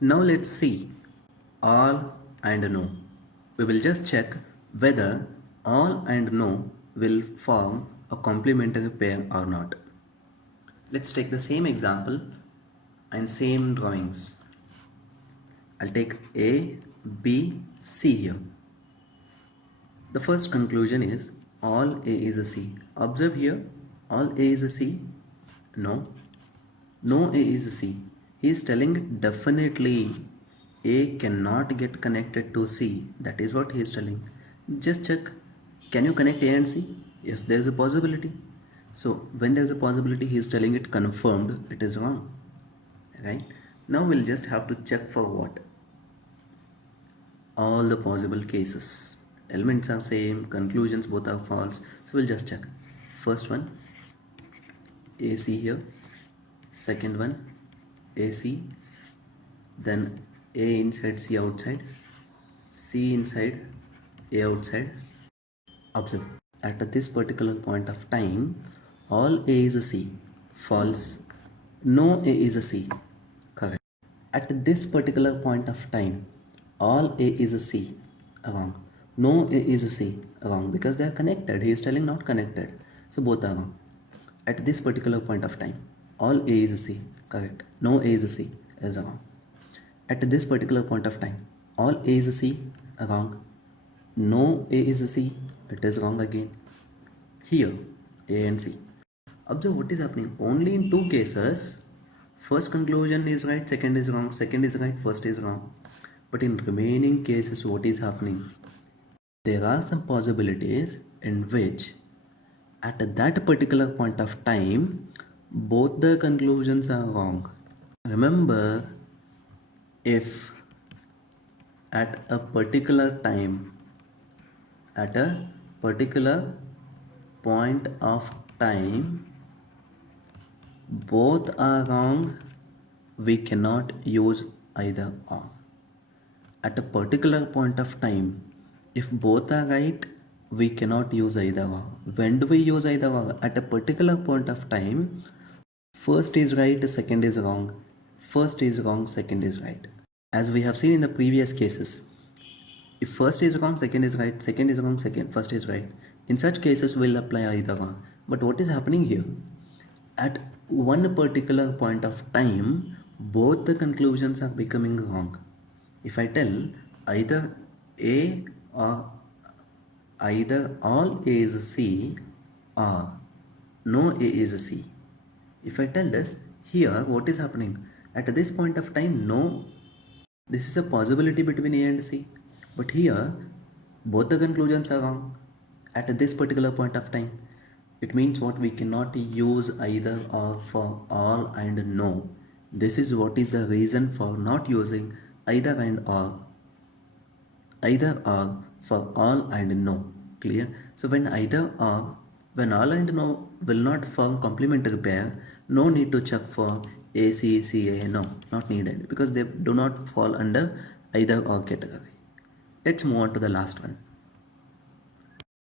Now let's see all and no. We will just check whether all and no will form a complementary pair or not. Let's take the same example and same drawings. I'll take A, B, C here. The first conclusion is all A is a C. Observe here, all A is a C. No, no A is a C. He is telling definitely A cannot get connected to C. That is what he is telling. Just check. Can you connect A and C? Yes, there is a possibility. So when there is a possibility, he is telling it confirmed, it is wrong. Right? Now we'll just have to check for what? All the possible cases. Elements are same, conclusions both are false. So we'll just check. First one, AC here. Second one, AC. Then A inside, C outside. C inside, A outside. Observe. At this particular point of time, all A is a C. False. No A is a C. Correct. At this particular point of time, all A is a C. Wrong. No A is a C. Wrong. Because they are connected. He is telling not connected. So both are wrong. At this particular point of time, all A is a C. Correct. No A is a C. Is wrong. At this particular point of time, all A is a C. Wrong. No A is a C. It is wrong again. Here, A and C. Observe what is happening. Only in two cases, first conclusion is right, second is wrong, second is right, first is wrong. But in remaining cases, what is happening? There are some possibilities in which at that particular point of time, both the conclusions are wrong. Remember, if at a particular time, at a particular point of time, both are wrong, we cannot use either or. At a particular point of time, if both are right, we cannot use either or. When do we use either or? At a particular point of time, first is right, second is wrong. First is wrong, second is right. As we have seen in the previous cases, if first is wrong, second is right, second is wrong, first is right. In such cases, we'll apply either or. But what is happening here? At one particular point of time, both the conclusions are becoming wrong. If I tell either A or either all A is C or no A is C. If I tell this, here what is happening? At this point of time, no, this is a possibility between A and C. But here, both the conclusions are wrong at this particular point of time. It means what? We cannot use either or for all and no. This is what is the reason for not using either and or, either or for all and no. Clear? So when either or, when all and no will not form complementary pair, no need to check for A, C, C, A, no, not needed, because they do not fall under either or category. Let's move on to the last one.